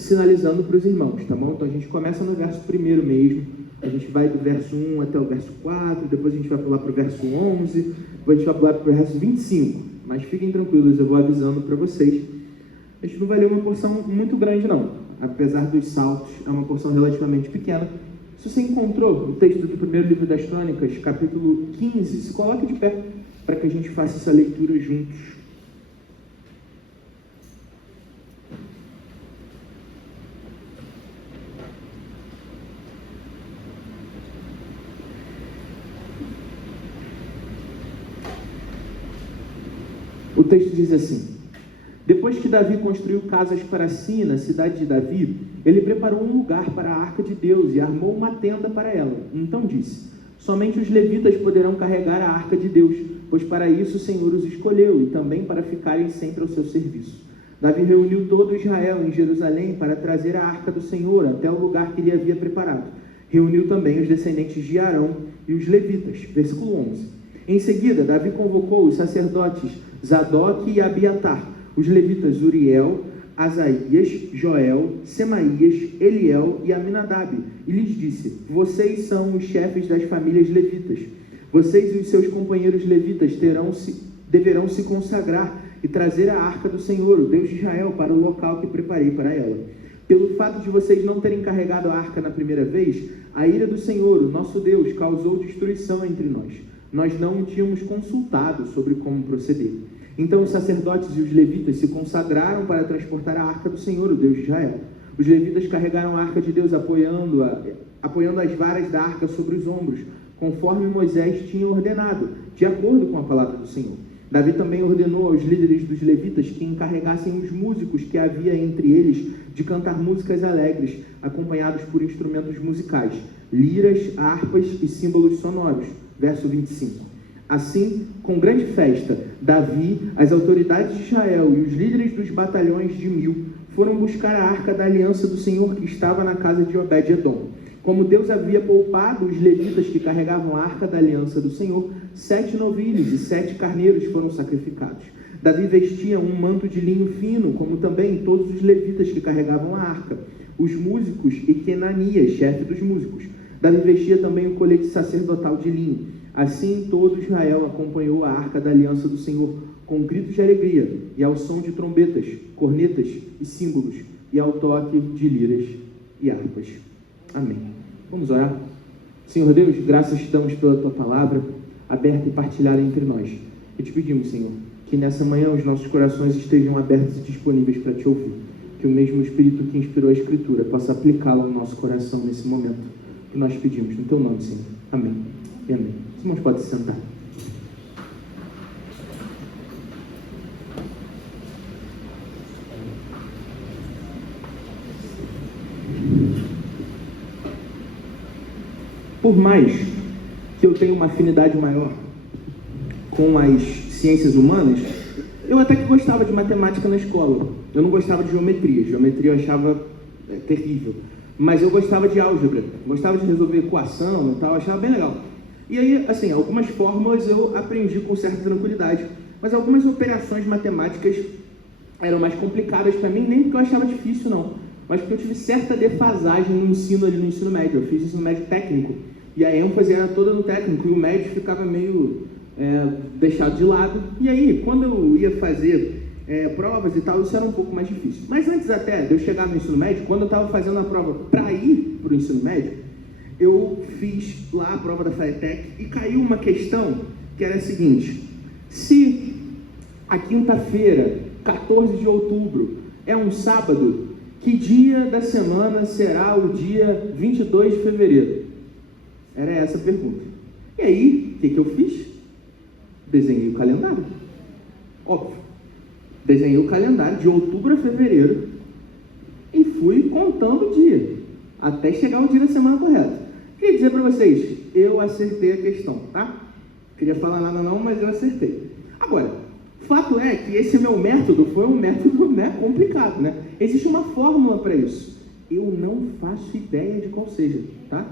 sinalizando para os irmãos, tá bom? Então a gente começa no verso 1 mesmo, a gente vai do verso 1 até o verso 4, depois a gente vai pular para o verso 11, depois a gente vai pular para o verso 25, mas fiquem tranquilos, eu vou avisando para vocês. A gente não vai ler uma porção muito grande não, apesar dos saltos, é uma porção relativamente pequena. Se você encontrou o texto do primeiro livro das Crônicas, capítulo 15, se coloque de pé para que a gente faça essa leitura juntos. O texto diz assim: depois que Davi construiu casas para si na cidade de Davi, ele preparou um lugar para a arca de Deus e armou uma tenda para ela. Então disse: somente os levitas poderão carregar a arca de Deus, pois para isso o Senhor os escolheu e também para ficarem sempre ao seu serviço. Davi reuniu todo Israel em Jerusalém para trazer a arca do Senhor até o lugar que ele havia preparado. Reuniu também os descendentes de Arão e os levitas. Versículo 11. Em seguida, Davi convocou os sacerdotes Zadoque e Abiatar, os levitas Uriel, Asaías, Joel, Semaías, Eliel e Aminadab, e lhes disse: vocês são os chefes das famílias levitas. Vocês e os seus companheiros levitas deverão se consagrar e trazer a arca do Senhor, o Deus de Israel, para o local que preparei para ela. Pelo fato de vocês não terem carregado a arca na primeira vez, a ira do Senhor, o nosso Deus, causou destruição entre nós. Nós não o tínhamos consultado sobre como proceder. Então os sacerdotes e os levitas se consagraram para transportar a arca do Senhor, o Deus de Israel. Os levitas carregaram a arca de Deus apoiando as varas da arca sobre os ombros, conforme Moisés tinha ordenado, de acordo com a palavra do Senhor. Davi também ordenou aos líderes dos levitas que encarregassem os músicos que havia entre eles de cantar músicas alegres, acompanhados por instrumentos musicais, liras, harpas e símbolos sonoros. Verso 25. Assim, com grande festa, Davi, as autoridades de Israel e os líderes dos batalhões de 1000 foram buscar a arca da aliança do Senhor que estava na casa de Obed-edom. Como Deus havia poupado os levitas que carregavam a arca da aliança do Senhor, 7 novilhos e 7 carneiros foram sacrificados. Davi vestia um manto de linho fino, como também todos os levitas que carregavam a arca, os músicos e Kenanias, chefe dos músicos. Davi vestia também o colete sacerdotal de linho. Assim todo Israel acompanhou a arca da aliança do Senhor com gritos de alegria e ao som de trombetas, cornetas e símbolos e ao toque de liras e harpas. Amém. Vamos orar. Senhor Deus, graças te damos pela tua palavra aberta e partilhada entre nós. E te pedimos, Senhor, que nessa manhã os nossos corações estejam abertos e disponíveis para te ouvir. Que o mesmo Espírito que inspirou a Escritura possa aplicá-la no nosso coração nesse momento que nós pedimos. No teu nome, Senhor. Amém. E amém. Os irmãos podem se sentar. Por mais que eu tenha uma afinidade maior com as ciências humanas, eu até que gostava de matemática na escola. Eu não gostava de geometria. Geometria eu achava terrível. Mas eu gostava de álgebra. Gostava de resolver equação e tal. Achava bem legal. E aí, assim, algumas fórmulas eu aprendi com certa tranquilidade. Mas algumas operações matemáticas eram mais complicadas para mim, nem porque eu achava difícil, não. Mas porque eu tive certa defasagem no ensino ali no ensino médio. Eu fiz ensino médio técnico. E a ênfase era toda no técnico. E o médio ficava meio deixado de lado. E aí, quando eu ia fazer provas e tal, isso era um pouco mais difícil. Mas antes até de eu chegar no ensino médio, quando eu estava fazendo a prova para ir para o ensino médio, eu fiz lá a prova da FATEC e caiu uma questão que era a seguinte: se a quinta-feira, 14 de outubro, é um sábado, que dia da semana será o dia 22 de fevereiro? Era essa a pergunta. E aí, o que eu fiz? Desenhei o calendário. Óbvio. Desenhei o calendário de outubro a fevereiro e fui contando o dia, até chegar o dia da semana correta. Queria dizer para vocês, eu acertei a questão, tá? Queria falar nada não, mas eu acertei. Agora, o fato é que esse meu método foi um método, complicado, né? Existe uma fórmula para isso. Eu não faço ideia de qual seja, tá?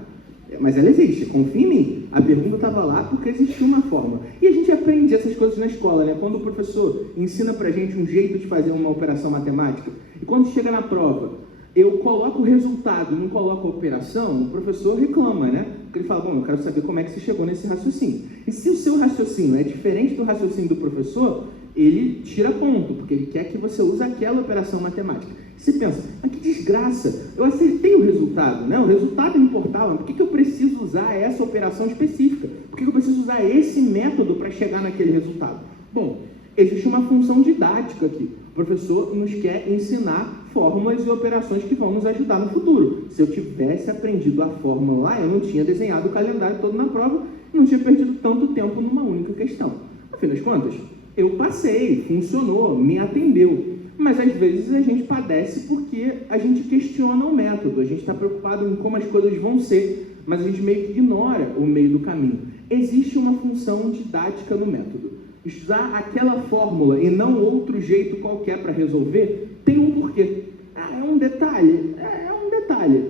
Mas ela existe, confia em mim. A pergunta estava lá porque existia uma fórmula. E a gente aprende essas coisas na escola, né? Quando o professor ensina pra gente um jeito de fazer uma operação matemática, e quando chega na prova, eu coloco o resultado, não coloco a operação, o professor reclama, né? Porque ele fala, bom, eu quero saber como é que você chegou nesse raciocínio. E se o seu raciocínio é diferente do raciocínio do professor, ele tira ponto, porque ele quer que você use aquela operação matemática. Você pensa, mas que desgraça, eu acertei o resultado, né? O resultado importava, por que eu preciso usar essa operação específica? Por que eu preciso usar esse método para chegar naquele resultado? Bom, existe uma função didática aqui. O professor nos quer ensinar fórmulas e operações que vão nos ajudar no futuro. Se eu tivesse aprendido a fórmula lá, eu não tinha desenhado o calendário todo na prova e não tinha perdido tanto tempo numa única questão. Afinal de contas, eu passei, funcionou, me atendeu. Mas às vezes a gente padece porque a gente questiona o método, a gente está preocupado em como as coisas vão ser, mas a gente meio que ignora o meio do caminho. Existe uma função didática no método. Usar aquela fórmula e não outro jeito qualquer para resolver, tem um porquê. É um detalhe? É um detalhe.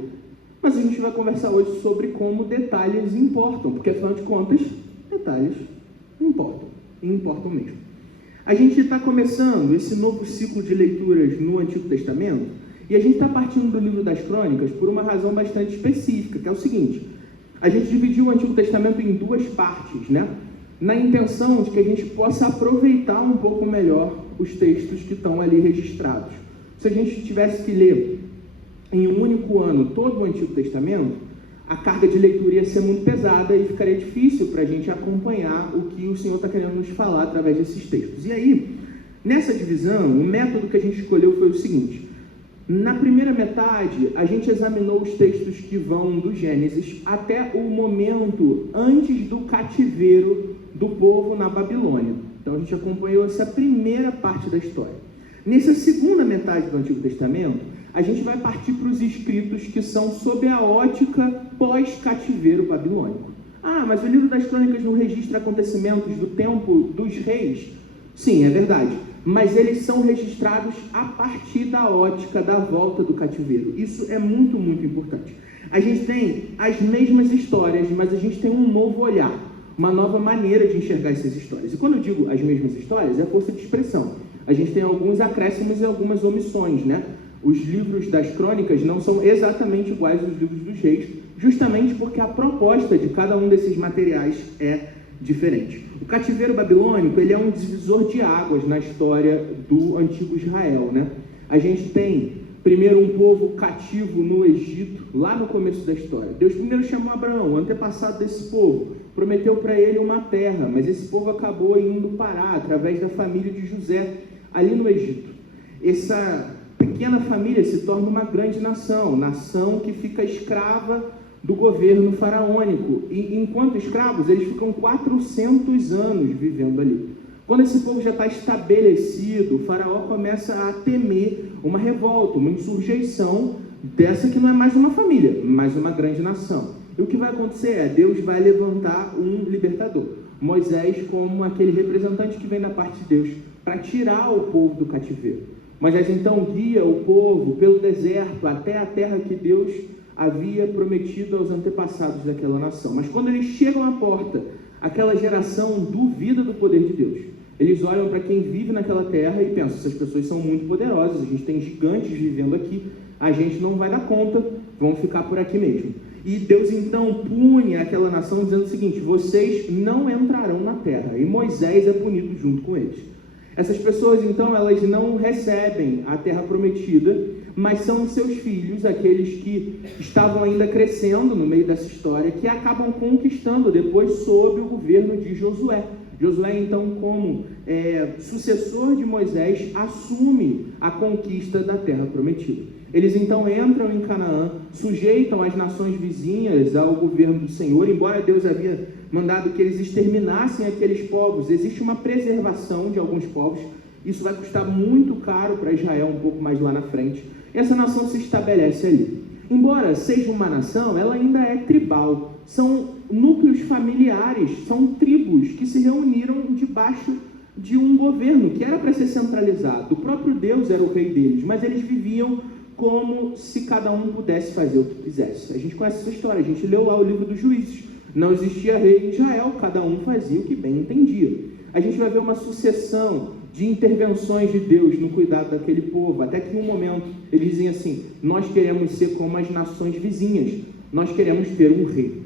Mas a gente vai conversar hoje sobre como detalhes importam, porque afinal de contas, detalhes importam, e importam mesmo. A gente está começando esse novo ciclo de leituras no Antigo Testamento, e a gente está partindo do livro das Crônicas por uma razão bastante específica, que é o seguinte: a gente dividiu o Antigo Testamento em duas partes, né? Na intenção de que a gente possa aproveitar um pouco melhor os textos que estão ali registrados. Se a gente tivesse que ler em um único ano todo o Antigo Testamento, a carga de leitura ia ser muito pesada e ficaria difícil para a gente acompanhar o que o Senhor está querendo nos falar através desses textos. E aí, nessa divisão, o método que a gente escolheu foi o seguinte: na primeira metade, a gente examinou os textos que vão do Gênesis até o momento antes do cativeiro do povo na Babilônia. Então, a gente acompanhou essa primeira parte da história. Nessa segunda metade do Antigo Testamento, a gente vai partir para os escritos que são sob a ótica pós-cativeiro babilônico. Ah, mas o livro das Crônicas não registra acontecimentos do tempo dos reis? Sim, é verdade. Mas eles são registrados a partir da ótica da volta do cativeiro. Isso é muito, muito importante. A gente tem as mesmas histórias, mas a gente tem um novo olhar, uma nova maneira de enxergar essas histórias. E quando eu digo as mesmas histórias, é força de expressão. A gente tem alguns acréscimos e algumas omissões, né? Os livros das Crônicas não são exatamente iguais aos livros dos reis, justamente porque a proposta de cada um desses materiais é diferente. O cativeiro babilônico, ele é um divisor de águas na história do antigo Israel, né? A gente tem primeiro um povo cativo no Egito, lá no começo da história. Deus primeiro chamou Abraão, o antepassado desse povo, prometeu para ele uma terra, mas esse povo acabou indo parar através da família de José, ali no Egito. Essa pequena família se torna uma grande nação, nação que fica escrava do governo faraônico, e enquanto escravos, eles ficam 400 anos vivendo ali. Quando esse povo já está estabelecido, o faraó começa a temer uma revolta, uma insurreição dessa que não é mais uma família, mas uma grande nação. E o que vai acontecer é, Deus vai levantar um libertador, Moisés como aquele representante que vem da parte de Deus, para tirar o povo do cativeiro. Moisés então guia o povo pelo deserto até a terra que Deus havia prometido aos antepassados daquela nação. Mas quando eles chegam à porta, aquela geração duvida do poder de Deus. Eles olham para quem vive naquela terra e pensam, essas pessoas são muito poderosas, a gente tem gigantes vivendo aqui, a gente não vai dar conta, vamos ficar por aqui mesmo. E Deus então pune aquela nação dizendo o seguinte: vocês não entrarão na terra, e Moisés é punido junto com eles. Essas pessoas então, elas não recebem a terra prometida, mas são seus filhos, aqueles que estavam ainda crescendo no meio dessa história, que acabam conquistando depois sob o governo de Josué. Josué, então, como sucessor de Moisés, assume a conquista da terra prometida. Eles, então, entram em Canaã, sujeitam as nações vizinhas ao governo do Senhor, embora Deus havia mandado que eles exterminassem aqueles povos. Existe uma preservação de alguns povos, isso vai custar muito caro para Israel um pouco mais lá na frente. Essa nação se estabelece ali. Embora seja uma nação, ela ainda é tribal. São núcleos familiares, são tribos que se reuniram debaixo de um governo que era para ser centralizado. O próprio Deus era o rei deles, mas eles viviam como se cada um pudesse fazer o que quisesse. A gente conhece essa história, a gente leu lá o livro dos Juízes. Não existia rei em Israel, cada um fazia o que bem entendia. A gente vai ver uma sucessão de intervenções de Deus no cuidado daquele povo, até que em um momento eles dizem assim: nós queremos ser como as nações vizinhas, nós queremos ter um rei.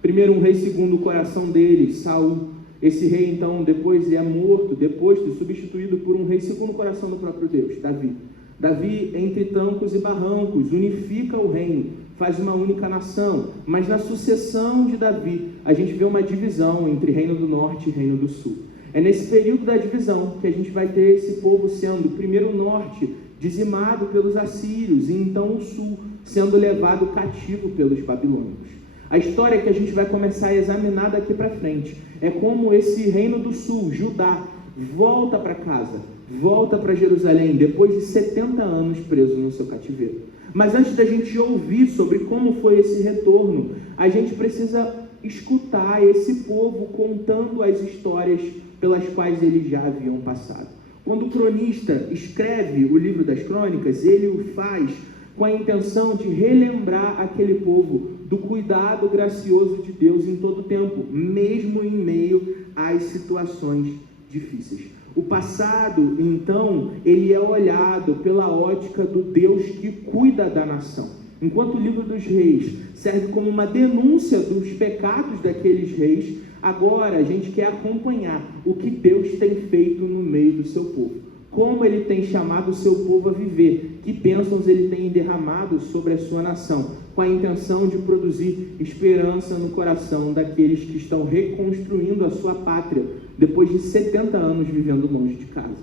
Primeiro um rei segundo o coração deles, Saul. Esse rei então depois é morto, depois de substituído por um rei segundo o coração do próprio Deus, Davi. Davi, entre trancos e barrancos, unifica o reino, faz uma única nação, mas na sucessão de Davi, a gente vê uma divisão entre reino do norte e reino do sul. É nesse período da divisão que a gente vai ter esse povo sendo, primeiro o norte, dizimado pelos assírios, e então o sul, sendo levado cativo pelos babilônicos. A história que a gente vai começar a examinar daqui para frente é como esse reino do sul, Judá, volta para casa, volta para Jerusalém, depois de 70 anos preso no seu cativeiro. Mas antes da gente ouvir sobre como foi esse retorno, a gente precisa escutar esse povo contando as histórias pelas quais eles já haviam passado. Quando o cronista escreve o livro das crônicas, ele o faz com a intenção de relembrar aquele povo do cuidado gracioso de Deus em todo o tempo, mesmo em meio às situações difíceis. O passado, então, ele é olhado pela ótica do Deus que cuida da nação. Enquanto o livro dos reis serve como uma denúncia dos pecados daqueles reis, agora a gente quer acompanhar o que Deus tem feito no meio do seu povo. Como ele tem chamado o seu povo a viver, que bênçãos ele tem derramado sobre a sua nação, com a intenção de produzir esperança no coração daqueles que estão reconstruindo a sua pátria, depois de 70 anos vivendo longe de casa.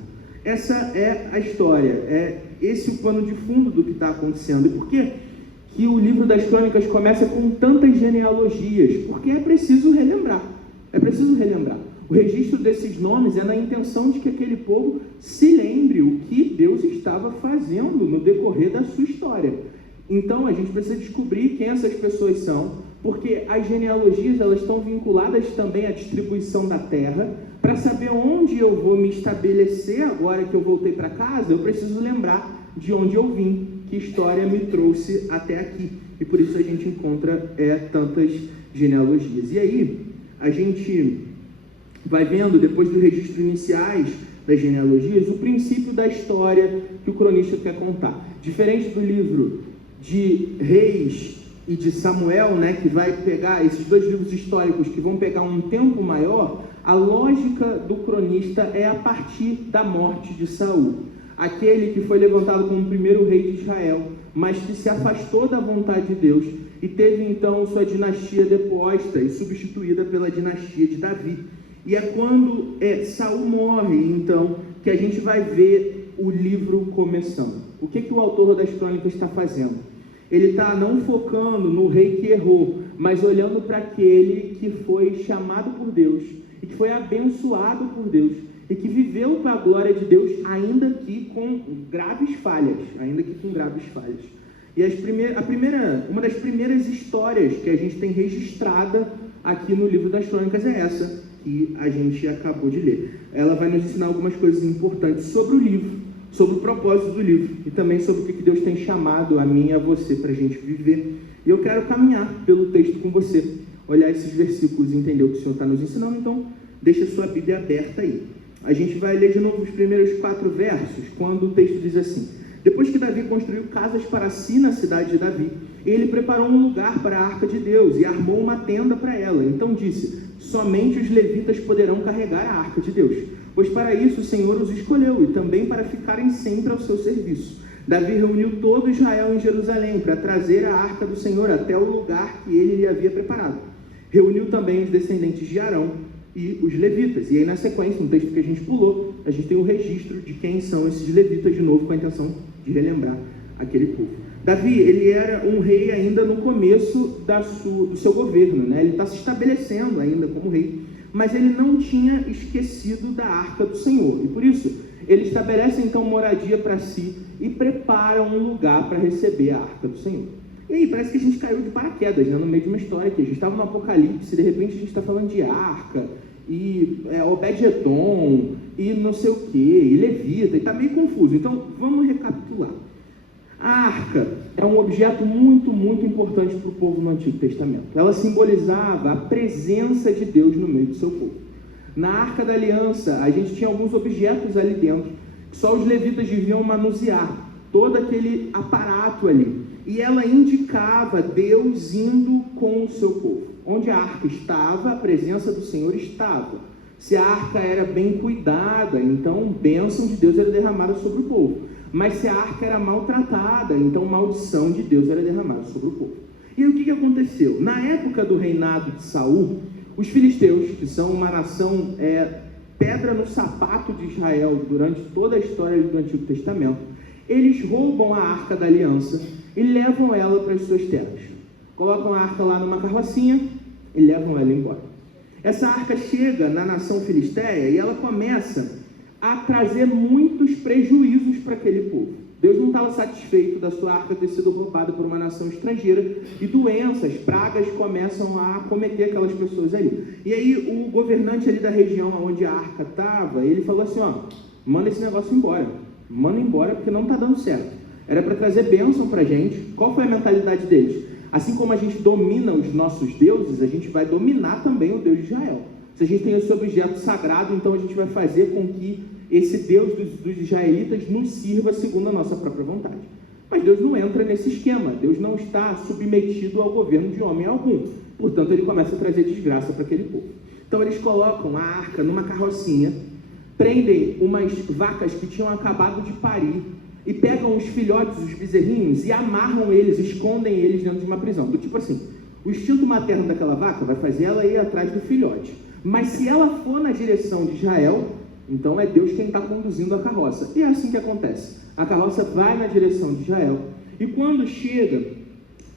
Essa é a história, é esse o pano de fundo do que está acontecendo. E por que que o livro das crônicas começa com tantas genealogias? Porque é preciso relembrar, O registro desses nomes é na intenção de que aquele povo se lembre o que Deus estava fazendo no decorrer da sua história. Então a gente precisa descobrir quem essas pessoas são, porque as genealogias elas estão vinculadas também à distribuição da terra. Para saber onde eu vou me estabelecer agora que eu voltei para casa, eu preciso lembrar de onde eu vim, que história me trouxe até aqui. E por isso a gente encontra tantas genealogias. E aí a gente vai vendo, depois dos registros iniciais das genealogias, o princípio da história que o cronista quer contar. Diferente do livro de Reis e de Samuel, que vai pegar esses dois livros históricos que vão pegar um tempo maior, a lógica do cronista é a partir da morte de Saul, aquele que foi levantado como o primeiro rei de Israel, mas que se afastou da vontade de Deus e teve então sua dinastia deposta e substituída pela dinastia de Davi. E é quando Saul morre, então, que a gente vai ver o livro começando. O que o autor das crônicas está fazendo? Ele está não focando no rei que errou, mas olhando para aquele que foi chamado por Deus, e que foi abençoado por Deus, e que viveu para a glória de Deus, ainda que com graves falhas. E uma das primeiras histórias que a gente tem registrada aqui no livro das crônicas é essa, que a gente acabou de ler. Ela vai nos ensinar algumas coisas importantes sobre o livro, sobre o propósito do livro e também sobre o que Deus tem chamado a mim e a você para a gente viver. E eu quero caminhar pelo texto com você, olhar esses versículos e entender o que o Senhor está nos ensinando. Então, deixa a sua Bíblia aberta aí. A gente vai ler de novo os primeiros 4 versos, quando o texto diz assim: depois que Davi construiu casas para si na cidade de Davi, ele preparou um lugar para a arca de Deus e armou uma tenda para ela. Então disse: somente os levitas poderão carregar a arca de Deus, pois para isso o Senhor os escolheu e também para ficarem sempre ao seu serviço. Davi reuniu todo Israel em Jerusalém para trazer a arca do Senhor até o lugar que ele lhe havia preparado. Reuniu também os descendentes de Arão e os levitas. E aí na sequência, no texto que a gente pulou, a gente tem um registro de quem são esses levitas de novo, com a intenção de relembrar aquele povo. Davi, ele era um rei ainda no começo do seu governo, Ele está se estabelecendo ainda como rei, mas ele não tinha esquecido da arca do Senhor. E por isso, ele estabelece então moradia para si e prepara um lugar para receber a arca do Senhor. E aí, parece que a gente caiu de paraquedas, no meio de uma história aqui. A gente estava no Apocalipse e de repente a gente está falando de arca, e Obed-Edom, e não sei o que, e Levita, e está meio confuso. Então, vamos recapitular. A arca é um objeto muito, muito importante para o povo no Antigo Testamento. Ela simbolizava a presença de Deus no meio do seu povo. Na Arca da Aliança, a gente tinha alguns objetos ali dentro, que só os levitas deviam manusear, todo aquele aparato ali. E ela indicava Deus indo com o seu povo. Onde a arca estava, a presença do Senhor estava. Se a arca era bem cuidada, então bênção de Deus era derramada sobre o povo. Mas se a arca era maltratada, então maldição de Deus era derramada sobre o povo. E o que aconteceu? Na época do reinado de Saul, os filisteus, que são uma nação pedra no sapato de Israel durante toda a história do Antigo Testamento, eles roubam a Arca da Aliança e levam ela para as suas terras. Colocam a arca lá numa carrocinha e levam ela embora. Essa arca chega na nação filisteia e ela começa a trazer muitos prejuízos para aquele povo. Deus não estava satisfeito da sua arca ter sido roubada por uma nação estrangeira, e doenças, pragas começam a acometer aquelas pessoas ali. E aí o governante ali da região onde a arca estava, ele falou assim, manda esse negócio embora, manda embora porque não está dando certo. Era para trazer bênção para a gente. Qual foi a mentalidade deles? Assim como a gente domina os nossos deuses, a gente vai dominar também o Deus de Israel. Se a gente tem esse objeto sagrado, então a gente vai fazer com que esse Deus dos israelitas nos sirva segundo a nossa própria vontade. Mas Deus não entra nesse esquema. Deus não está submetido ao governo de homem algum. Portanto, ele começa a trazer desgraça para aquele povo. Então, eles colocam a arca numa carrocinha, prendem umas vacas que tinham acabado de parir e pegam os filhotes, os bezerrinhos, e amarram eles, escondem eles dentro de uma prisão. Do tipo assim, o instinto materno daquela vaca vai fazer ela ir atrás do filhote. Mas se ela for na direção de Israel, então é Deus quem está conduzindo a carroça. E é assim que acontece. A carroça vai na direção de Israel. E quando chega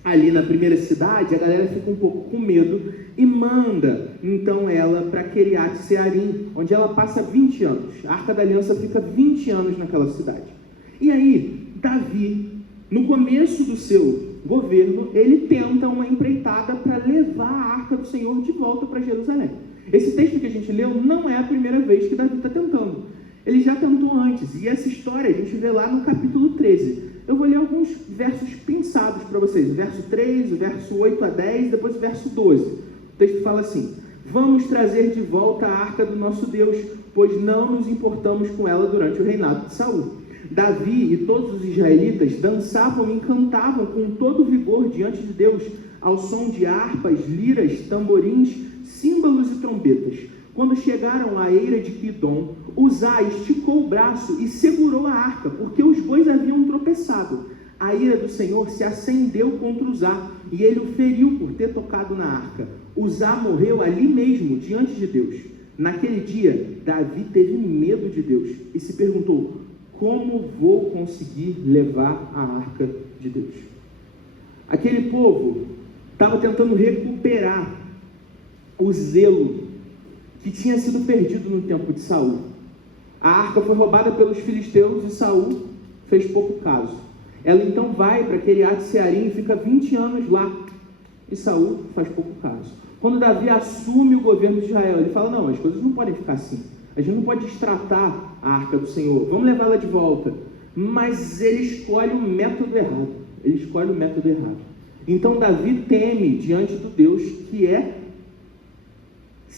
ali na primeira cidade, a galera fica um pouco com medo e manda, então, ela para Queriat Searim, onde ela passa 20 anos. A Arca da Aliança fica 20 anos naquela cidade. E aí, Davi, no começo do seu governo, ele tenta uma empreitada para levar a Arca do Senhor de volta para Jerusalém. Esse texto que a gente leu não é a primeira vez que Davi está tentando. Ele já tentou antes, e essa história a gente vê lá no capítulo 13. Eu vou ler alguns versos pensados para vocês, o verso 3, o verso 8 a 10, depois o verso 12. O texto fala assim: vamos trazer de volta a arca do nosso Deus, pois não nos importamos com ela durante o reinado de Saul. Davi e todos os israelitas dançavam e cantavam com todo vigor diante de Deus, ao som de harpas, liras, tamborins, símbolos e trombetas. Quando chegaram à eira de Quidom, Uzá esticou o braço e segurou a arca, porque os bois haviam tropeçado. A ira do Senhor se acendeu contra Uzá, e ele o feriu por ter tocado na arca. Uzá morreu ali mesmo, diante de Deus. Naquele dia, Davi teve medo de Deus e se perguntou: como vou conseguir levar a arca de Deus? Aquele povo estava tentando recuperar o zelo que tinha sido perdido no tempo de Saul. A arca foi roubada pelos filisteus e Saul fez pouco caso. Ela então vai para Queriat Searim e fica 20 anos lá, e Saul faz pouco caso. Quando Davi assume o governo de Israel, ele fala: não, as coisas não podem ficar assim, a gente não pode destratar a arca do Senhor, vamos levá-la de volta. Mas ele escolhe o método errado. Então Davi teme diante do Deus que é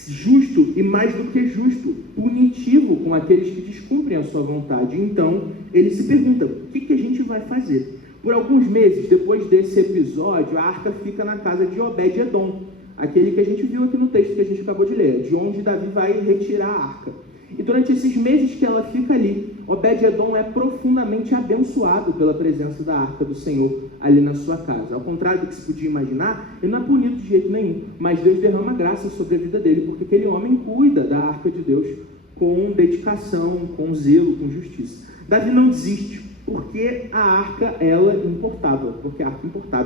justo e, mais do que justo, punitivo com aqueles que descumprem a sua vontade. Então ele se pergunta: o que a gente vai fazer? Por alguns meses depois desse episódio, a arca fica na casa de Obed-Edom, aquele que a gente viu aqui no texto que a gente acabou de ler, de onde Davi vai retirar a arca. E durante esses meses que ela fica ali, Obed-Edom é profundamente abençoado pela presença da arca do Senhor ali na sua casa. Ao contrário do que se podia imaginar, ele não é punido de jeito nenhum, mas Deus derrama graça sobre a vida dele, porque aquele homem cuida da arca de Deus com dedicação, com zelo, com justiça. Davi não desiste, porque a arca, ela importava,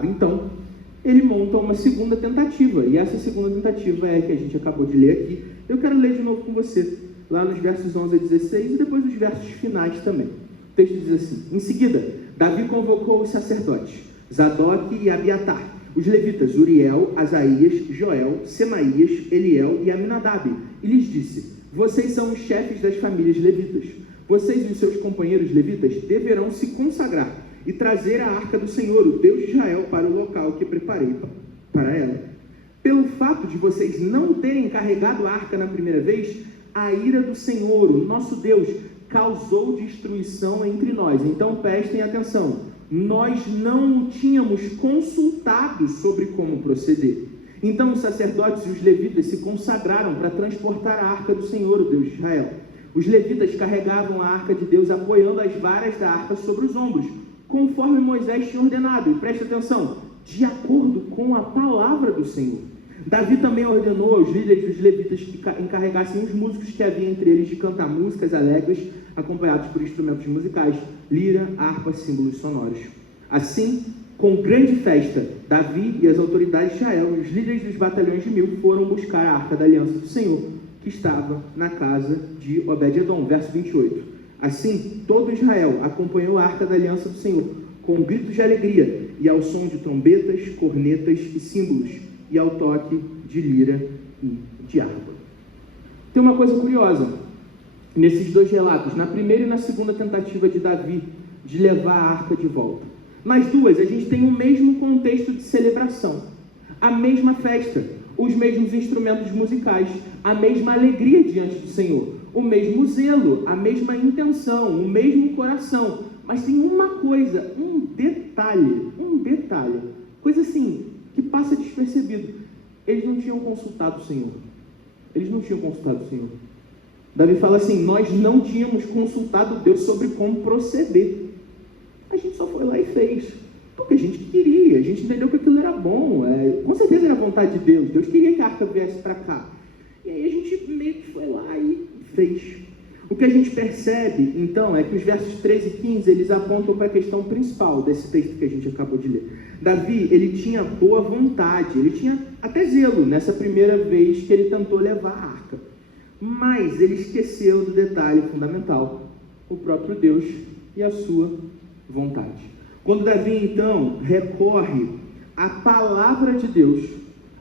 Então, ele monta uma segunda tentativa, e essa segunda tentativa é a que a gente acabou de ler aqui. Eu quero ler de novo com você, lá nos versos 11 a 16, e depois os versos finais também. O texto diz assim: em seguida, Davi convocou os sacerdotes, Zadok e Abiatar, os levitas Uriel, Asaías, Joel, Semaías, Eliel e Aminadab, e lhes disse: vocês são os chefes das famílias levitas. Vocês e os seus companheiros levitas deverão se consagrar e trazer a arca do Senhor, o Deus de Israel, para o local que preparei para ela. Pelo fato de vocês não terem carregado a arca na primeira vez, a ira do Senhor, o nosso Deus, causou destruição entre nós. Então prestem atenção, nós não tínhamos consultado sobre como proceder. Então os sacerdotes e os levitas se consagraram para transportar a arca do Senhor, o Deus de Israel. Os levitas carregavam a arca de Deus apoiando as varas da arca sobre os ombros, conforme Moisés tinha ordenado. E preste atenção, de acordo com a palavra do Senhor. Davi também ordenou aos líderes dos levitas que encarregassem os músicos que havia entre eles de cantar músicas alegres, acompanhados por instrumentos musicais, lira, harpa, símbolos sonoros. Assim, com grande festa, Davi e as autoridades de Israel, os líderes dos batalhões de 1000, foram buscar a arca da aliança do Senhor, que estava na casa de Obed-edom. Verso 28. Assim, todo Israel acompanhou a arca da aliança do Senhor, com gritos de alegria, e ao som de trombetas, cornetas e símbolos, e ao toque de lira e de harpa. Tem uma coisa curiosa nesses dois relatos, na primeira e na segunda tentativa de Davi de levar a arca de volta. Nas duas, a gente tem o mesmo contexto de celebração, a mesma festa, os mesmos instrumentos musicais, a mesma alegria diante do Senhor, o mesmo zelo, a mesma intenção, o mesmo coração. Mas tem uma coisa, um detalhe, coisa assim, que passa despercebido. Eles não tinham consultado o Senhor. Davi fala assim, nós não tínhamos consultado Deus sobre como proceder. A gente só foi lá e fez, porque a gente queria, a gente entendeu que aquilo era bom, com certeza era a vontade de Deus, Deus queria que a arca viesse para cá. E aí a gente meio que foi lá e fez. O que a gente percebe, então, é que os versos 13 e 15, eles apontam para a questão principal desse texto que a gente acabou de ler. Davi, ele tinha boa vontade, ele tinha até zelo nessa primeira vez que ele tentou levar a arca. Mas ele esqueceu do detalhe fundamental, o próprio Deus e a sua vontade. Quando Davi, então, recorre à palavra de Deus,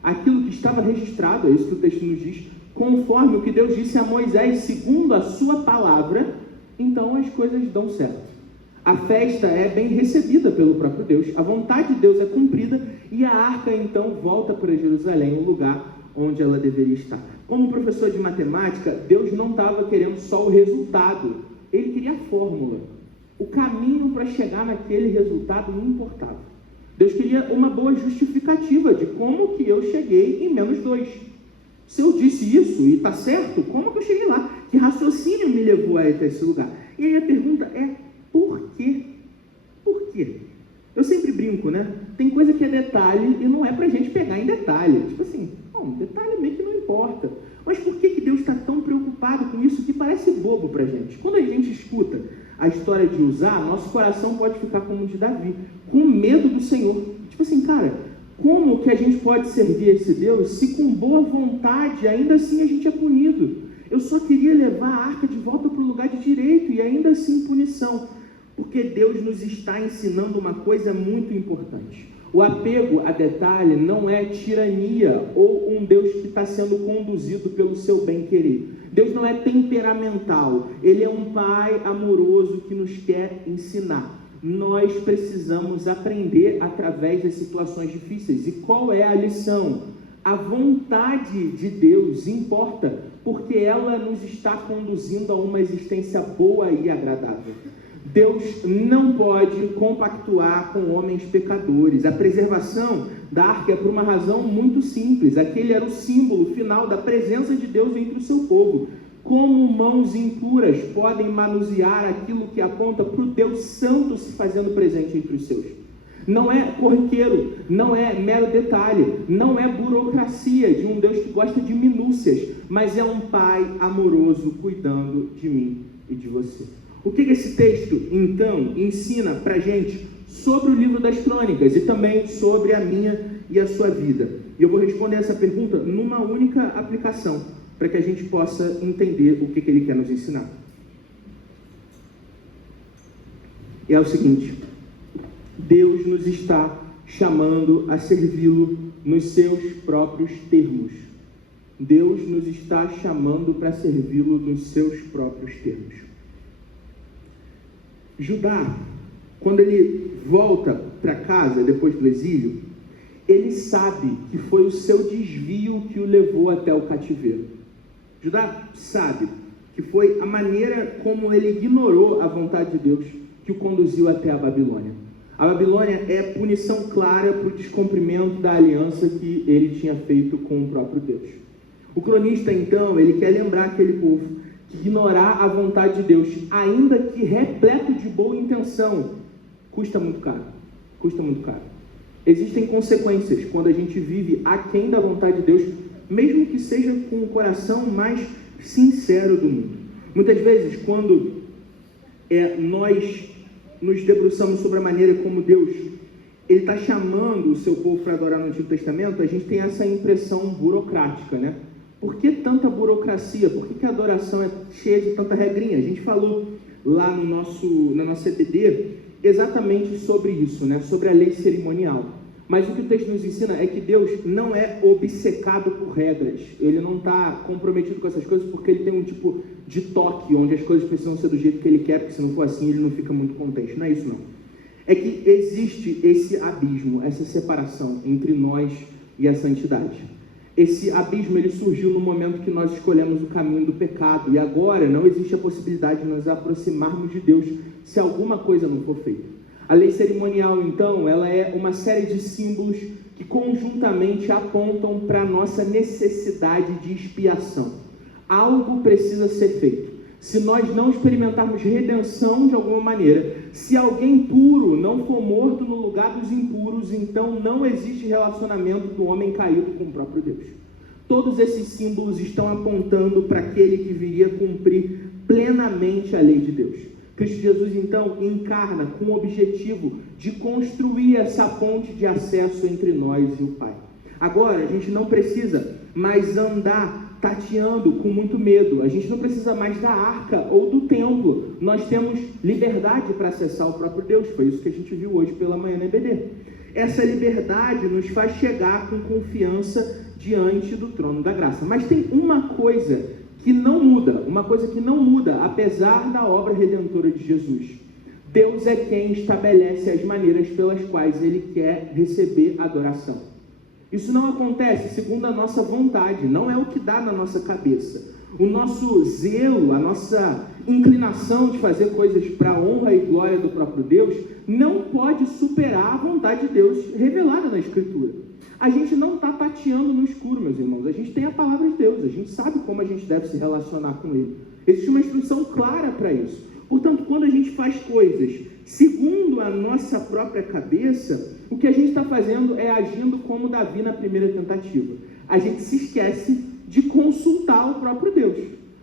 aquilo que estava registrado, é isso que o texto nos diz, conforme o que Deus disse a Moisés, segundo a sua palavra, então as coisas dão certo. A festa é bem recebida pelo próprio Deus, a vontade de Deus é cumprida e a arca então volta para Jerusalém, o lugar onde ela deveria estar. Como professor de matemática, Deus não estava querendo só o resultado, ele queria a fórmula. O caminho para chegar naquele resultado não importava. Deus queria uma boa justificativa de como que eu cheguei em -2. Se eu disse isso e está certo, como que eu cheguei lá? Que raciocínio me levou até esse lugar? E aí a pergunta é, por quê? Por quê? Eu sempre brinco, né? Tem coisa que é detalhe e não é pra gente pegar em detalhe. Tipo assim, detalhe meio que não importa. Mas por que Deus está tão preocupado com isso que parece bobo pra gente? Quando a gente escuta a história de Uzá, nosso coração pode ficar como o de Davi, com medo do Senhor. Tipo assim, cara, como que a gente pode servir esse Deus se com boa vontade ainda assim a gente é punido? Eu só queria levar a arca de volta para o lugar de direito e ainda assim punição. Porque Deus nos está ensinando uma coisa muito importante. O apego a detalhe não é tirania ou um Deus que está sendo conduzido pelo seu bem-querer. Deus não é temperamental, Ele é um Pai amoroso que nos quer ensinar. Nós precisamos aprender através das situações difíceis. E qual é a lição? A vontade de Deus importa, porque ela nos está conduzindo a uma existência boa e agradável. Deus não pode compactuar com homens pecadores. A preservação da arca é por uma razão muito simples. Aquele era o símbolo final da presença de Deus entre o seu povo. Como mãos impuras podem manusear aquilo que aponta para o Deus Santo se fazendo presente entre os seus? Não é corriqueiro, não é mero detalhe, não é burocracia de um Deus que gosta de minúcias, mas é um Pai amoroso cuidando de mim e de você. O que esse texto, então, ensina para a gente sobre o livro das crônicas e também sobre a minha e a sua vida? E eu vou responder essa pergunta numa única aplicação, para que a gente possa entender o que ele quer nos ensinar. E é o seguinte: Deus nos está chamando a servi-lo nos seus próprios termos. Deus nos está chamando para servi-lo nos seus próprios termos. Judá, quando ele volta para casa depois do exílio, ele sabe que foi o seu desvio que o levou até o cativeiro. Judá sabe que foi a maneira como ele ignorou a vontade de Deus que o conduziu até a Babilônia. A Babilônia é punição clara para o descumprimento da aliança que ele tinha feito com o próprio Deus. O cronista, então, ele quer lembrar aquele povo que ignorar a vontade de Deus, ainda que repleto de boa intenção, custa muito caro. Custa muito caro. Existem consequências quando a gente vive aquém da vontade de Deus, mesmo que seja com o coração mais sincero do mundo. Muitas vezes, quando nós nos debruçamos sobre a maneira como Deus ele está chamando o seu povo para adorar no Antigo Testamento, a gente tem essa impressão burocrática, né? Por que tanta burocracia? Por que a adoração é cheia de tanta regrinha? A gente falou lá na nossa EBD exatamente sobre isso, né? Sobre a lei cerimonial. Mas o que o texto nos ensina é que Deus não é obcecado por regras. Ele não está comprometido com essas coisas porque ele tem um tipo de toque, onde as coisas precisam ser do jeito que ele quer, porque se não for assim ele não fica muito contente. Não é isso não. É que existe esse abismo, essa separação entre nós e a santidade. Esse abismo ele surgiu no momento que nós escolhemos o caminho do pecado. E agora não existe a possibilidade de nos aproximarmos de Deus se alguma coisa não for feita. A lei cerimonial, então, ela é uma série de símbolos que conjuntamente apontam para a nossa necessidade de expiação. Algo precisa ser feito. Se nós não experimentarmos redenção de alguma maneira, se alguém puro não for morto no lugar dos impuros, então não existe relacionamento do homem caído com o próprio Deus. Todos esses símbolos estão apontando para aquele que viria cumprir plenamente a lei de Deus. Cristo Jesus, então, encarna com o objetivo de construir essa ponte de acesso entre nós e o Pai. Agora, a gente não precisa mais andar tateando com muito medo. A gente não precisa mais da arca ou do templo. Nós temos liberdade para acessar o próprio Deus. Foi isso que a gente viu hoje pela manhã na EBD. Essa liberdade nos faz chegar com confiança diante do trono da graça. Mas tem uma coisa que não muda, apesar da obra redentora de Jesus. Deus é quem estabelece as maneiras pelas quais Ele quer receber adoração. Isso não acontece segundo a nossa vontade, não é o que dá na nossa cabeça. O nosso zelo, a nossa inclinação de fazer coisas para a honra e glória do próprio Deus, não pode superar a vontade de Deus revelada na Escritura. A gente não está tateando no escuro, meus irmãos. A gente tem a palavra de Deus. A gente sabe como a gente deve se relacionar com Ele. Existe uma instrução clara para isso. Portanto, quando a gente faz coisas segundo a nossa própria cabeça, o que a gente está fazendo é agindo como Davi na primeira tentativa. A gente se esquece de consultar o próprio Deus.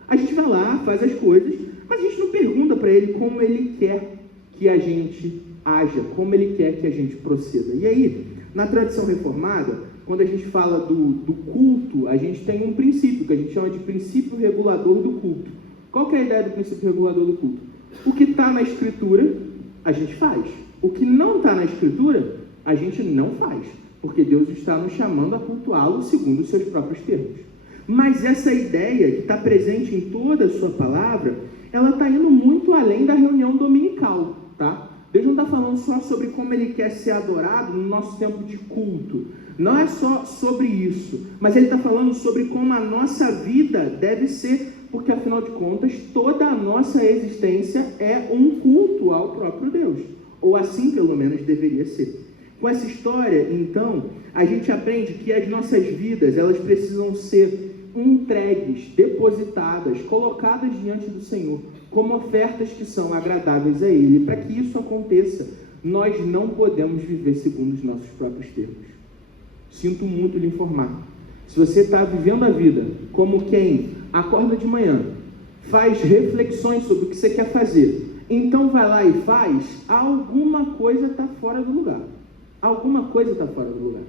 A gente vai lá, faz as coisas, mas a gente não pergunta para Ele como Ele quer que a gente haja, como Ele quer que a gente proceda. E aí, na tradição reformada, quando a gente fala do culto, a gente tem um princípio, que a gente chama de princípio regulador do culto. Qual que é a ideia do princípio regulador do culto? O que está na Escritura, a gente faz. O que não está na Escritura, a gente não faz. Porque Deus está nos chamando a cultuá-lo segundo os seus próprios termos. Mas essa ideia que está presente em toda a sua palavra, ela está indo muito além da reunião dominical, tá? Deus não está falando só sobre como Ele quer ser adorado no nosso tempo de culto. Não é só sobre isso. Mas Ele está falando sobre como a nossa vida deve ser, porque afinal de contas, toda a nossa existência é um culto ao próprio Deus. Ou assim, pelo menos, deveria ser. Com essa história, então, a gente aprende que as nossas vidas, elas precisam ser entregues, depositadas, colocadas diante do Senhor, como ofertas que são agradáveis a Ele. Para que isso aconteça, nós não podemos viver segundo os nossos próprios termos. Sinto muito lhe informar. Se você está vivendo a vida como quem acorda de manhã, faz reflexões sobre o que você quer fazer, então vai lá e faz, alguma coisa está fora do lugar. Alguma coisa está fora do lugar.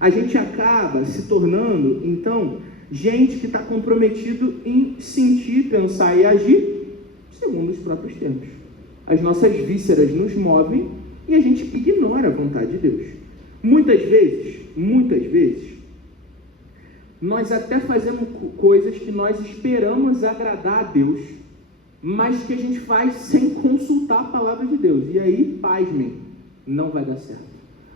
A gente acaba se tornando, então, gente que está comprometido em sentir, pensar e agir segundo os próprios termos. As nossas vísceras nos movem e a gente ignora a vontade de Deus. Muitas vezes, nós até fazemos coisas que nós esperamos agradar a Deus, mas que a gente faz sem consultar a palavra de Deus. E aí, pasmem, não vai dar certo.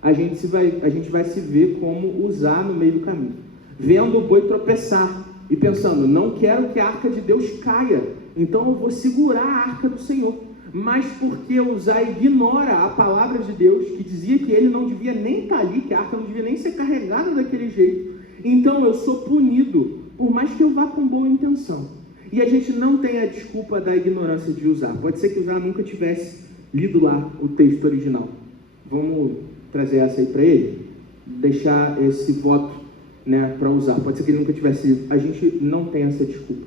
A gente vai se ver como usar no meio do caminho. Vendo o boi tropeçar, e pensando, não quero que a arca de Deus caia, então eu vou segurar a arca do Senhor. Mas porque Uzá ignora a palavra de Deus, que dizia que ele não devia nem estar ali, que a arca não devia nem ser carregada daquele jeito, então eu sou punido, por mais que eu vá com boa intenção. E a gente não tem a desculpa da ignorância de Uzá. Pode ser que Uzá nunca tivesse lido lá o texto original. Vamos trazer essa aí para ele? Deixar esse voto, né, para Uzá. Pode ser que ele nunca tivesse lido. A gente não tem essa desculpa.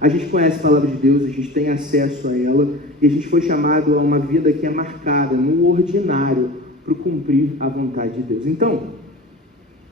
A gente conhece a palavra de Deus, a gente tem acesso a ela, e a gente foi chamado a uma vida que é marcada no ordinário para cumprir a vontade de Deus. Então,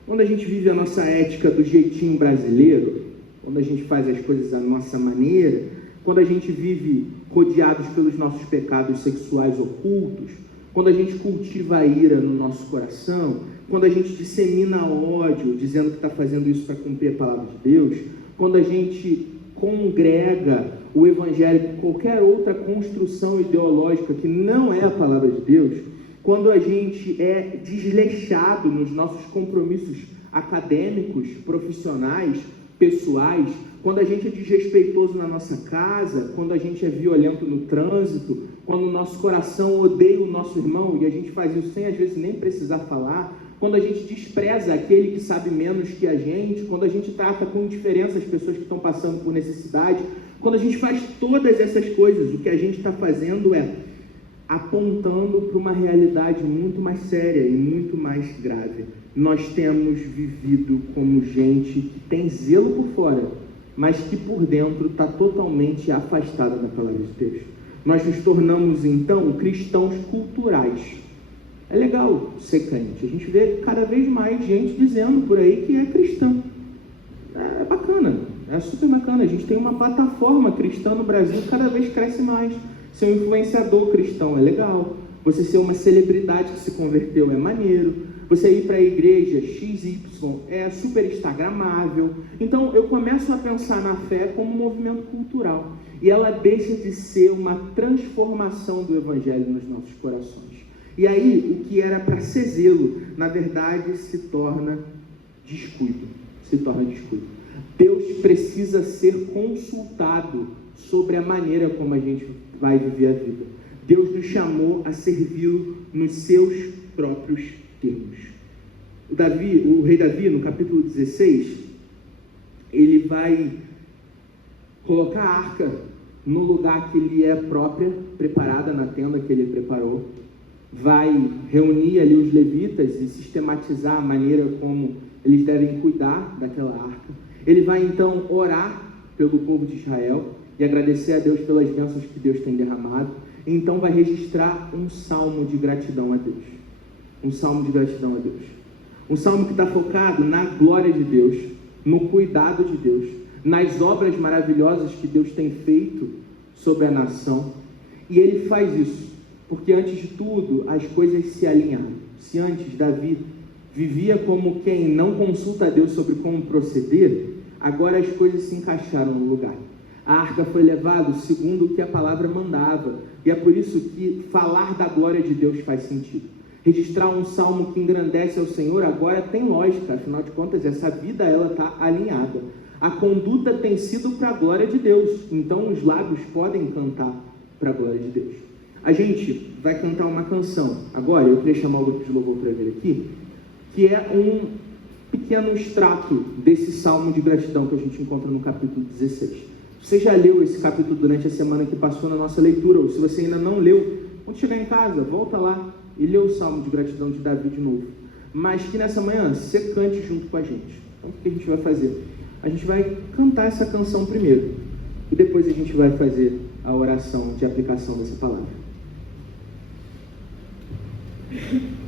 quando a gente vive a nossa ética do jeitinho brasileiro, quando a gente faz as coisas da nossa maneira, quando a gente vive rodeados pelos nossos pecados sexuais ocultos, quando a gente cultiva a ira no nosso coração, quando a gente dissemina ódio, dizendo que está fazendo isso para cumprir a palavra de Deus, quando a gente congrega o evangelho com qualquer outra construção ideológica que não é a palavra de Deus, quando a gente é desleixado nos nossos compromissos acadêmicos, profissionais, pessoais, quando a gente é desrespeitoso na nossa casa, quando a gente é violento no trânsito, quando o nosso coração odeia o nosso irmão, e a gente faz isso sem às vezes nem precisar falar, quando a gente despreza aquele que sabe menos que a gente, quando a gente trata com indiferença as pessoas que estão passando por necessidade, quando a gente faz todas essas coisas, o que a gente está fazendo é apontando para uma realidade muito mais séria e muito mais grave. Nós temos vivido como gente que tem zelo por fora, mas que por dentro está totalmente afastada da palavra de Deus. Nós nos tornamos, então, cristãos culturais. É legal ser crente. A gente vê cada vez mais gente dizendo por aí que é cristã. É bacana, é super bacana. A gente tem uma plataforma cristã no Brasil, cada vez cresce mais. Ser um influenciador cristão é legal. Você ser uma celebridade que se converteu é maneiro. Você ir para a igreja XY é super instagramável. Então eu começo a pensar na fé como um movimento cultural. E ela deixa de ser uma transformação do evangelho nos nossos corações. E aí, o que era para ser zelo, na verdade, se torna descuido. Deus precisa ser consultado sobre a maneira como a gente vai viver a vida. Deus nos chamou a servi-lo nos seus próprios termos. O rei Davi, no capítulo 16, ele vai colocar a arca no lugar que lhe é própria, preparada na tenda que ele preparou, vai reunir ali os levitas e sistematizar a maneira como eles devem cuidar daquela arca. Ele vai então orar pelo povo de Israel e agradecer a Deus pelas bênçãos que Deus tem derramado. Então vai registrar um salmo de gratidão a Deus. Um salmo de gratidão a Deus. Um salmo que está focado na glória de Deus, no cuidado de Deus, nas obras maravilhosas que Deus tem feito sobre a nação. E ele faz isso porque, antes de tudo, as coisas se alinharam. Se antes Davi vivia como quem não consulta a Deus sobre como proceder, agora as coisas se encaixaram no lugar. A arca foi levada segundo o que a palavra mandava, e é por isso que falar da glória de Deus faz sentido. Registrar um salmo que engrandece ao Senhor agora tem lógica, afinal de contas, essa vida ela está alinhada. A conduta tem sido para a glória de Deus, então os lábios podem cantar para a glória de Deus. A gente vai cantar uma canção. Agora, eu queria chamar o grupo de louvor para vir aqui, que é um pequeno extrato desse salmo de gratidão que a gente encontra no capítulo 16. Você já leu esse capítulo durante a semana que passou na nossa leitura, ou se você ainda não leu, quando chegar em casa, volta lá e lê o salmo de gratidão de Davi de novo. Mas que nessa manhã você cante junto com a gente. Então, o que a gente vai fazer? A gente vai cantar essa canção primeiro, e depois a gente vai fazer a oração de aplicação dessa palavra.